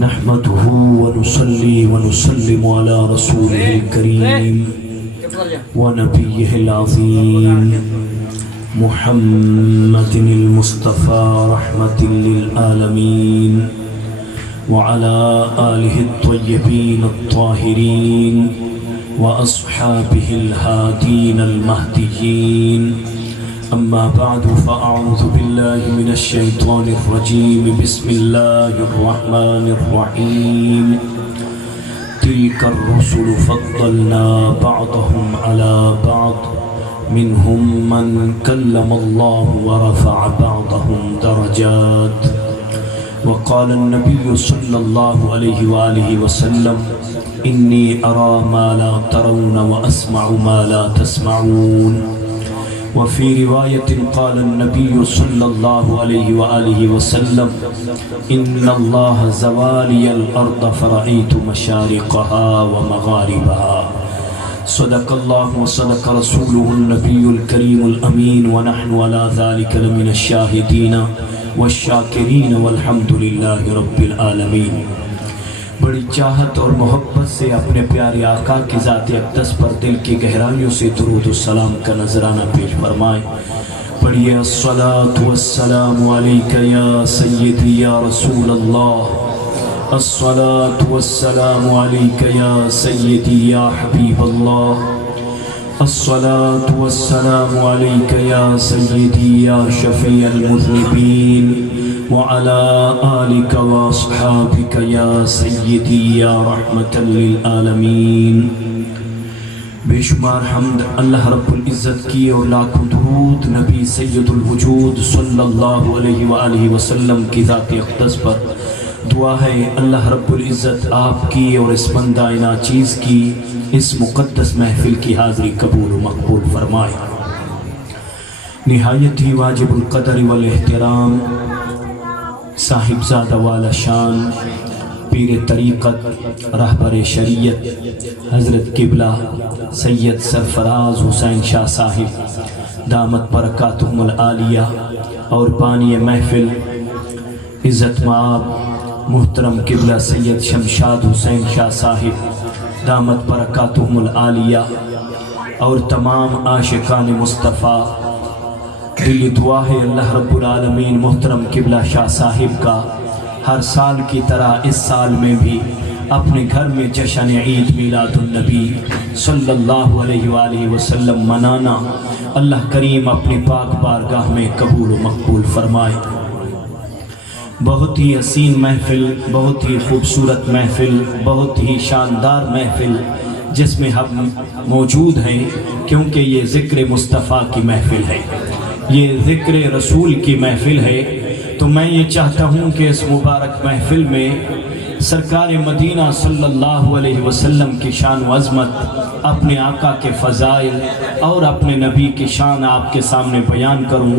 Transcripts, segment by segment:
نحمده ونصلي ونسلم على رسوله الكريم ونبيه العظيم محمد المصطفى رحمة للعالمين وعلى آله الطيبين الطاهرين وأصحابه الهادين المهديين. أما بعد فأعوذ بالله من الشيطان الرجيم. بسم الله الرحمن الرحيم. تلك الرسل فضلنا بعضهم على بعض منهم من كلم الله ورفع بعضهم درجات. وقال النبي صلى الله عليه وآله وسلم إني أرى ما لا ترون وأسمع ما لا تسمعون. وفي رواية قال النبي صلى الله عليه وآله وسلم إن الله زوالي الأرض فرأيت مشارقها ومغاربها. صدق الله وصدق رسوله النبي الكريم الأمين ونحن على ذلك لمن الشاهدين والشاکرین والحمد للہ رب العالمین. بڑی چاہت اور محبت سے اپنے پیارے آقا کی ذات اقدس پر دل کی گہرائیوں سے درود و سلام کا نذرانہ پیش فرمائیں. پڑھیے الصلاۃ والسلام علیک یا سیدی یا رسول اللہ. الصلاۃ والسلام علیک یا سیدی یا حبیب اللہ. الصلاة والسلام عليك يا سيدي يا شفيع المذنبين وعلى آلك وأصحابك يا سيدي يا رحمة للعالمين. بے شمار حمد اللہ رب العزت کی اور لاکھوں درود نبی سید الوجود صلی اللہ علیہ وآلہ وسلم کی ذات اقدس پر. دعا ہے اللہ رب العزت آپ کی اور اس بندہ ناچیز کی اس مقدس محفل کی حاضری قبول و مقبول فرمائے. نہایت ہی واجب القدر والاحترام صاحبزادہ والا شان پیر طریقت رہبر شریعت حضرت قبلہ سید سرفراز حسین شاہ صاحب دامت برکاتہم العالیہ اور بانی محفل عزت مآب محترم قبلہ سید شمشاد حسین شاہ صاحب دامت برکاتہم العالیہ اور تمام عاشقان مصطفیٰ. دلی دعا ہے اللہ رب العالمین محترم قبلہ شاہ صاحب کا ہر سال کی طرح اس سال میں بھی اپنے گھر میں جشن عید میلاد النبی صلی اللہ علیہ وآلہ وسلم منانا اللہ کریم اپنی پاک بارگاہ میں قبول و مقبول فرمائے. بہت ہی حسین محفل، بہت ہی خوبصورت محفل، بہت ہی شاندار محفل جس میں ہم موجود ہیں کیونکہ یہ ذکر مصطفیٰ کی محفل ہے، یہ ذکر رسول کی محفل ہے. تو میں یہ چاہتا ہوں کہ اس مبارک محفل میں سرکار مدینہ صلی اللہ علیہ وسلم کی شان و عظمت، اپنے آقا کے فضائل اور اپنے نبی کی شان آپ کے سامنے بیان کروں.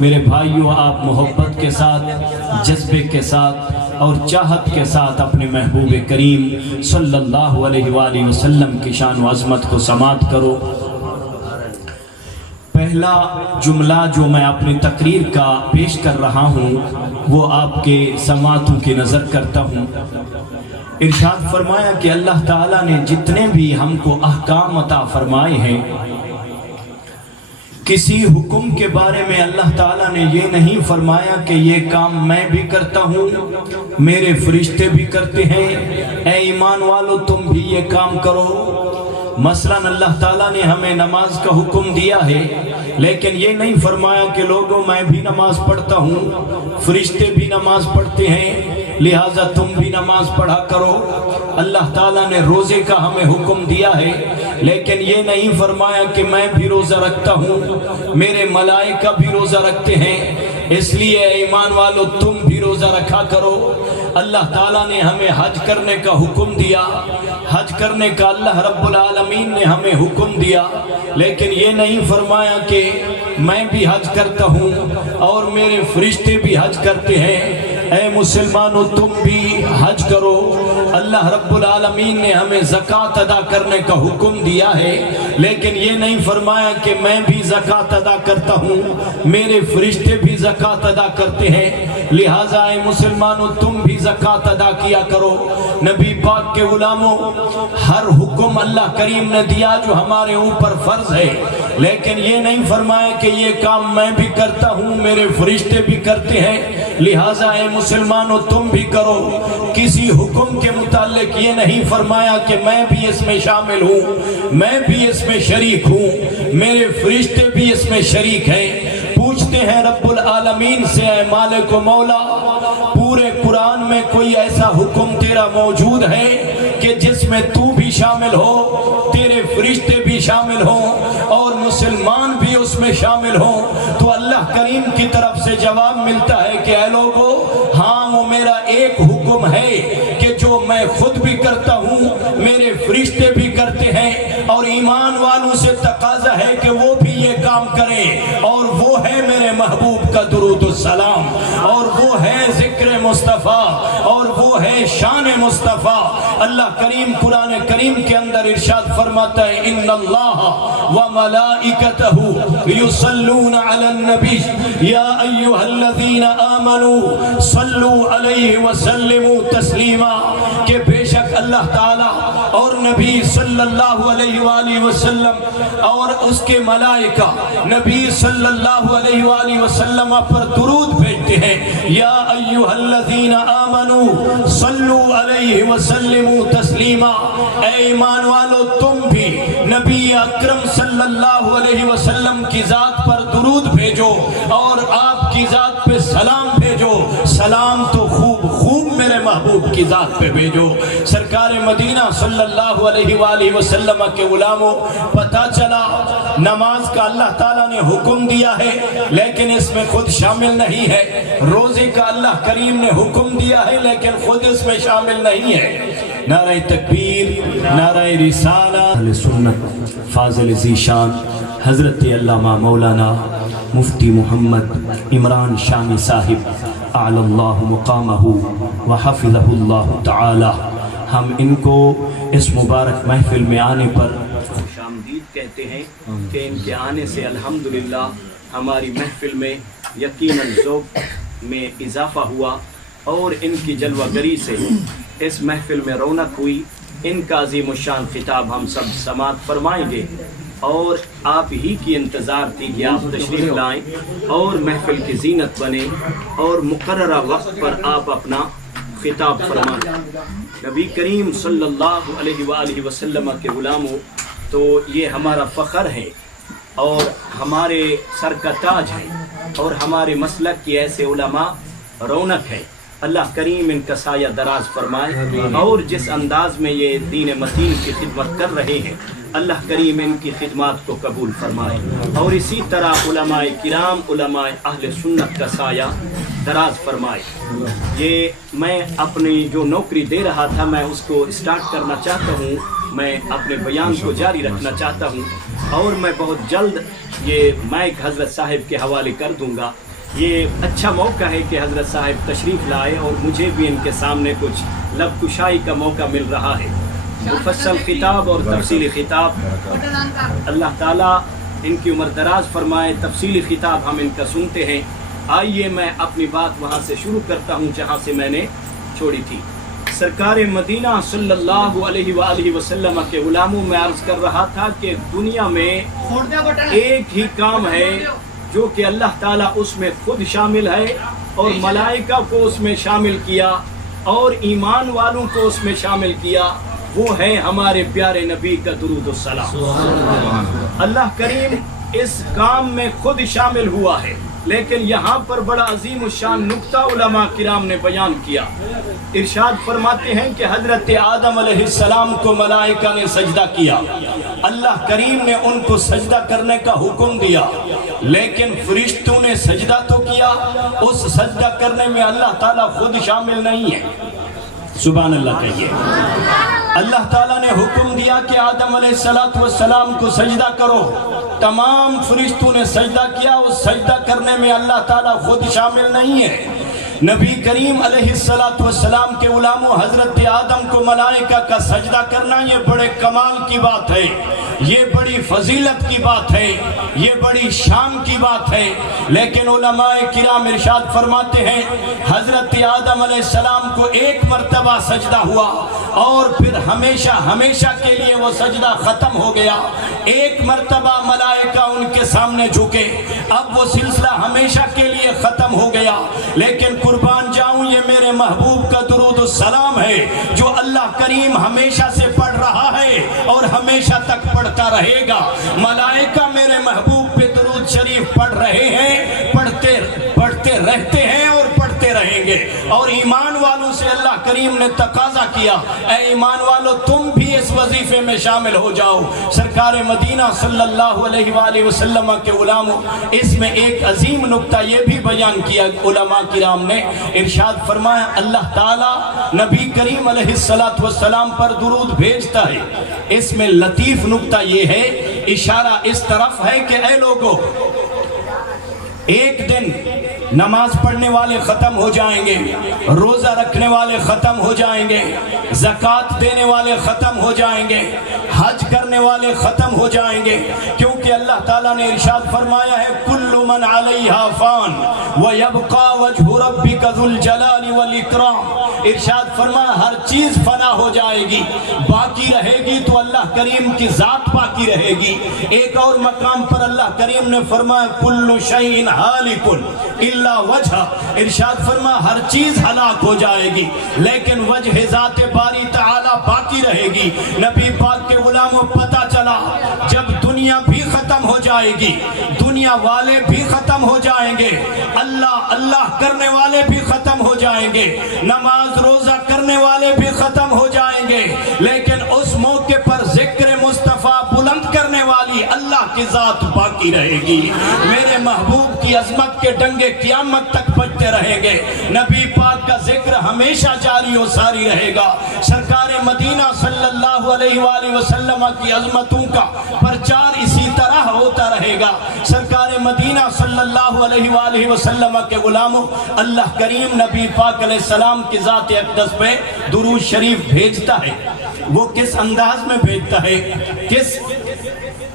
میرے بھائیوں، آپ محبت کے ساتھ، جذبے کے ساتھ اور چاہت کے ساتھ اپنے محبوب کریم صلی اللہ علیہ وآلہ وسلم کی شان و عظمت کو سماعت کرو. پہلا جملہ جو میں اپنی تقریر کا پیش کر رہا ہوں وہ آپ کے سماعتوں کی نظر کرتا ہوں. ارشاد فرمایا کہ اللہ تعالیٰ نے جتنے بھی ہم کو احکام عطا فرمائے ہیں، کسی حکم کے بارے میں اللہ تعالیٰ نے یہ نہیں فرمایا کہ یہ کام میں بھی کرتا ہوں، میرے فرشتے بھی کرتے ہیں، اے ایمان والو تم بھی یہ کام کرو. مثلا اللہ تعالیٰ نے ہمیں نماز کا حکم دیا ہے لیکن یہ نہیں فرمایا کہ لوگوں میں بھی نماز پڑھتا ہوں، فرشتے بھی نماز پڑھتے ہیں لہٰذا تم بھی نماز پڑھا کرو. اللہ تعالیٰ نے روزے کا ہمیں حکم دیا ہے لیکن یہ نہیں فرمایا کہ میں بھی روزہ رکھتا ہوں، میرے ملائکہ بھی روزہ رکھتے ہیں اس لیے ایمان والو تم بھی روزہ رکھا کرو. اللہ تعالیٰ نے ہمیں حج کرنے کا حکم دیا، حج کرنے کا اللہ رب العالمین نے ہمیں حکم دیا لیکن یہ نہیں فرمایا کہ میں بھی حج کرتا ہوں اور میرے فرشتے بھی حج کرتے ہیں. اے مسلمانوں تم بھی حج کرو۔ اللہ رب العالمین نے ہمیں زکوٰۃ ادا کرنے کا حکم دیا ہے، لیکن یہ نہیں فرمایا کہ میں بھی زکوٰۃ ادا کرتا ہوں، میرے فرشتے بھی زکوٰۃ ادا کرتے ہیں، لہٰذا اے مسلمانوں تم بھی زکوٰۃ ادا کیا کرو۔ نبی پاک کے غلاموں، ہر حکم اللہ کریم نے دیا جو ہمارے اوپر فرض ہے، لیکن یہ نہیں فرمایا کہ یہ کام میں بھی کرتا ہوں، میرے فرشتے بھی کرتے ہیں، لہٰذا اے مسلمانوں تم بھی کرو۔ کسی حکم کے متعلق یہ نہیں فرمایا کہ میں بھی اس میں شامل ہوں، میں بھی اس میں شریک ہوں، میرے فرشتے بھی اس میں شریک ہیں۔ پوچھتے ہیں رب العالمین سے، اے مالک و مولا، پورے قرآن میں کوئی ایسا حکم تیرا موجود ہے کہ جس میں تو بھی شامل ہو، تیرے فرشتے بھی شامل ہوں اور مسلمان بھی اس میں شامل ہوں؟ تو اللہ کریم کی طرف سے جواب ملتا ہے کہ اے لوگو، ہاں وہ میرا ایک حکم ہے کہ جو میں خود بھی کرتا ہوں، میرے فرشتے بھی کرتے ہیں، اور ایمان والوں سے تقاضا ہے کہ وہ بھی یہ کام کریں، اور وہ ہے میرے محبوب کا درود السلام، اور وہ ہے ذکر مصطفیٰ، اور وہ ہے شان مصطفیٰ۔ اللہ کریم قرآن کریم کے اندر ارشاد فرماتا ہے، ان اللہ وملائکتہ یصلون علی النبی یا ایھا الذین آمنوا صلوا علیہ وسلموا تسلیما، کہ بے شک اللہ تعالی اور نبی صلی اللہ علیہ وآلہ وسلم اور اس کے ملائکہ نبی صلی اللہ علیہ وآلہ وسلم پر درود بھیجتے ہیں۔ یا ایھا الذین آمنوا صلوا علیہ وسلموا تسلیما، اے ایمان والو تم بھی نبی اکرم صلی اللہ علیہ وسلم کی ذات پر درود بھیجو اور آپ کی ذات پہ سلام بھیجو۔ سلام تو خوب خوب میرے محبوب کی ذات پہ بھیجو۔ سرکار مدینہ صلی اللہ علیہ وآلہ وسلم کے غلاموں، پتہ چلا نماز کا اللہ تعالیٰ نے حکم دیا ہے لیکن اس میں خود شامل نہیں ہے، روزے کا اللہ کریم نے حکم دیا ہے لیکن خود اس میں شامل نہیں ہے۔ نعرہ تکبیر، نعرہ رسالہ۔ اہل سنت فاضل ذیشان حضرت علامہ مولانا مفتی محمد عمران شامی صاحب اعلی اللہ مقامہ وحفظہ اللہ تعالی، ہم ان کو اس مبارک محفل میں آنے پر خوش آمدید کہتے ہیں کہ ان کے آنے سے الحمدللہ ہماری محفل میں یقیناً ذوق میں اضافہ ہوا، اور ان کی جلوہ گری سے اس محفل میں رونق ہوئی۔ ان کا عظیم الشان خطاب ہم سب سماعت فرمائیں گے، اور آپ ہی کی انتظار تھی کہ آپ تشریف لائیں اور محفل کی زینت بنے اور مقررہ وقت پر آپ اپنا خطاب فرمائیں۔ نبی کریم صلی اللہ علیہ وآلہ وسلم کے غلاموں، تو یہ ہمارا فخر ہے اور ہمارے سر کا تاج ہے، اور ہمارے مسلک کی ایسے علماء رونق ہے۔ اللہ کریم ان کا سایہ دراز فرمائے، اور جس انداز میں یہ دین متین کی خدمت کر رہے ہیں اللہ کریم ان کی خدمات کو قبول فرمائے، اور اسی طرح علماء کرام، علماء اہل سنت کا سایہ دراز فرمائے۔ یہ میں اپنی جو نوکری دے رہا تھا میں اس کو اسٹارٹ کرنا چاہتا ہوں، میں اپنے بیان کو جاری رکھنا چاہتا ہوں، اور میں بہت جلد یہ مائک حضرت صاحب کے حوالے کر دوں گا۔ یہ اچھا موقع ہے کہ حضرت صاحب تشریف لائے اور مجھے بھی ان کے سامنے کچھ لب کشائی کا موقع مل رہا ہے۔ مفصل خطاب اور تفصیلی خطاب اللہ تعالیٰ ان کی عمر دراز فرمائے، تفصیلی خطاب ہم ان کا سنتے ہیں۔ آئیے میں اپنی بات وہاں سے شروع کرتا ہوں جہاں سے میں نے چھوڑی تھی۔ سرکار مدینہ صلی اللہ علیہ وآلہ وسلم کے غلاموں میں عرض کر رہا تھا کہ دنیا میں ایک ہی کام ہے جو کہ اللہ تعالیٰ اس میں خود شامل ہے، اور ملائکہ کو اس میں شامل کیا، اور ایمان والوں کو اس میں شامل کیا، وہ ہے ہمارے پیارے نبی کا درود السلام۔ اللہ کریم اس کام میں خود شامل ہوا ہے، لیکن یہاں پر بڑا عظیم الشان نکتہ علماء کرام نے بیان کیا۔ ارشاد فرماتے ہیں کہ حضرت آدم علیہ السلام کو ملائکہ نے سجدہ کیا، اللہ کریم نے ان کو سجدہ کرنے کا حکم دیا، لیکن فرشتوں نے سجدہ تو کیا، اس سجدہ کرنے میں اللہ تعالیٰ خود شامل نہیں ہے۔ سبحان اللہ کہیے۔ اللہ تعالیٰ نے حکم دیا کہ آدم علیہ السلام کو سجدہ کرو، تمام فرشتوں نے سجدہ کیا، اس سجدہ کرنے میں اللہ تعالیٰ خود شامل نہیں ہے، نبی کریم علیہ السلام کے غلاموں حضرت آدم کو ملائکہ کا سجدہ کرنا یہ بڑے کمال کی بات ہے، یہ بڑی فضیلت کی بات ہے، یہ بڑی شان کی بات ہے۔ لیکن علماء کرام ارشاد فرماتے ہیں حضرت آدم علیہ السلام کو ایک مرتبہ سجدہ ہوا اور پھر ہمیشہ ہمیشہ کے لیے وہ سجدہ ختم ہو گیا۔ ایک مرتبہ ملائکہ ان کے سامنے جھکے، اب وہ سلسلہ ہمیشہ کے لیے ختم ہو گیا۔ لیکن قربان جاؤں یہ میرے محبوب کا درود السلام ہے جو اللہ کریم ہمیشہ سے پڑھ رہا ہے اور ہمیشہ تک پڑھتا رہے گا۔ ملائکہ میرے محبوب پہ درود شریف پڑھ رہے ہیں، پڑھتے رہتے ہیں اور پڑھتے رہیں گے۔ اور ایمان والوں سے اللہ کریم نے تقاضا کیا، اے ایمان والو تم بھی اس وظیفے میں شامل ہو جاؤ۔ سرکار مدینہ صلی اللہ علیہ وآلہ وسلم کے غلاموں، اس میں ایک عظیم نکتہ یہ بھی بیان کیا علماء کرام نے، ارشاد فرمایا اللہ تعالیٰ نبی کریم علیہ السلام پر درود بھیجتا ہے۔ اس میں لطیف نکتہ یہ ہے، اشارہ اس طرف ہے کہ اے لوگو ایک دن نماز پڑھنے والے ختم ہو جائیں گے، روزہ رکھنے والے ختم ہو جائیں گے، زکوٰۃ دینے والے ختم ہو جائیں گے، حج کرنے والے ختم ہو جائیں گے، کیونکہ اللہ تعالیٰ نے ارشاد فرمایا ہے کل من علیہا فان ویبقى وجہ ربک ذو الجلال والاکرام۔ ارشاد فرمایا ہر چیز فنا ہو جائے گی، باقی رہے گی تو اللہ کریم کی ذات باقی رہے گی۔ ایک اور مقام پر اللہ کریم نے فرمایا کل شیء ہالک الا وجہ، ارشاد فرما ہر چیز ہلاک ہو جائے گی لیکن وجہ ذات باری تعالی باقی رہے گی۔ نبی پاک کے غلاموں پتہ چلا جب دنیا بھی ختم ہو جائے گی، دنیا والے بھی ختم ہو جائیں گے، اللہ اللہ کرنے والے بھی ختم ہو جائیں گے، نماز روزہ کرنے والے بھی ختم ہو جائیں گے، لیکن اس موقع پر ذکر مصطفیٰ بلند کرنے والی اللہ کی ذات باقی رہے گی۔ میرے محبوب کی عظمت کے ڈنگے قیامت تک بجتے رہیں گے، نبی پاک کا ذکر ہمیشہ جاری و ساری رہے گا۔ سرکار مدینہ صلی اللہ علیہ وآلہ وسلم کی عظمتوں کا پرچار اسی طرح ہوتا رہے گا۔ سرکار مدینہ صلی اللہ علیہ وآلہ وسلم کے غلاموں، اللہ کریم نبی پاک علیہ السلام کی ذات اقدس پہ درود شریف بھیجتا ہے۔ وہ کس انداز میں بھیجتا ہے، کس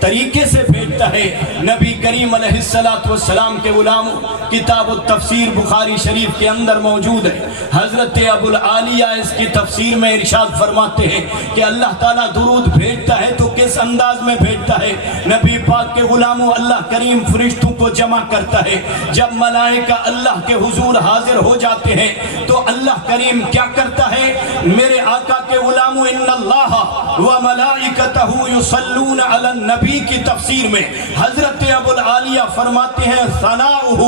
طریقے سے بھیجتا ہے؟ نبی کریم علیہ السلام کے غلاموں، کتاب التفسیر بخاری شریف کے اندر موجود ہے۔ حضرت ابو العالیہ اس کی تفسیر میں ارشاد فرماتے ہیں کہ اللہ تعالیٰ درود بھیجتا ہے تو کس انداز میں بھیجتا ہے؟ نبی پاک کے غلاموں اللہ کریم فرشتوں کو جمع کرتا ہے۔ جب ملائکہ اللہ کے حضور حاضر ہو جاتے ہیں تو اللہ کریم کیا کرتا ہے؟ میرے آقا کے غلاموں ان اللہ وملائکتہ یصلون علی النبی کی تفسیر میں حضرت ابو العالیہ فرماتے ہیں ثناؤہ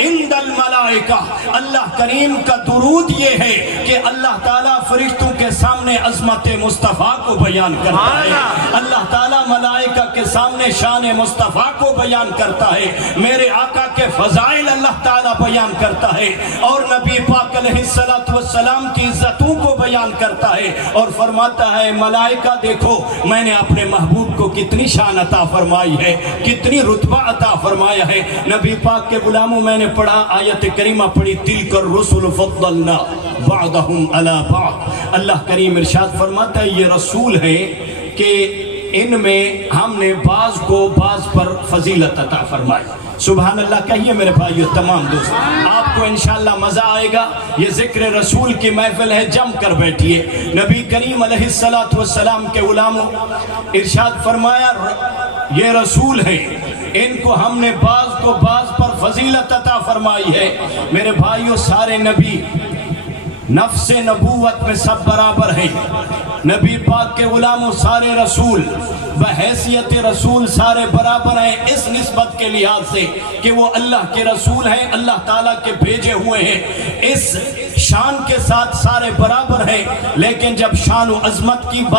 عند الملائکہ، اللہ کریم کا درود یہ ہے کہ اللہ تعالیٰ فرشتوں کے سامنے عظمت مصطفیٰ کو بیان کرتا ہے، اللہ تعالیٰ ملائکہ کے سامنے شان مصطفیٰ کو بیان کرتا ہے، میرے آقا کے فضائل اللہ تعالیٰ بیان کرتا ہے اور نبی پاک علیہ السلام کی عزتوں کو بیان کرتا ہے اور فرماتا ہے ملائکہ دیکھو میں نے اپنے محبوب کو کتنی شان عطا فرمائی ہے، کتنی رتبہ عطا فرمایا ہے۔ نبی پاک کے غلاموں میں نے پڑھا آیت کریمہ پڑھی تلک الرسل فضلنا بعضهم علی بعض، اللہ کریم ارشاد فرماتا ہے یہ رسول ہے کہ ان میں ہم نے بعض کو بعض پر فضیلت عطا فرمائی۔ سبحان اللہ کہیے میرے بھائیو تمام دوست، آپ کو انشاءاللہ مزہ آئے گا۔ یہ ذکر رسول کی محفل ہے، جم کر بیٹھیے۔ نبی کریم علیہ السلام کے غلاموں ارشاد فرمایا یہ رسول ہے، ان کو ہم نے بعض کو بعض پر فضیلت عطا فرمائی ہے۔ میرے بھائیو سارے نبی نفس نبوت میں سب برابر ہیں، نبی پاک کے غلاموں سارے رسول بحیثیت رسول سارے برابر ہیں، اس نسبت کے لحاظ سے کہ وہ اللہ کے رسول ہیں، اللہ تعالیٰ کے بھیجے ہوئے ہیں، اس شان کے ساتھ سارے برابر ہیں۔ لیکن جب شان و عظمت کی بات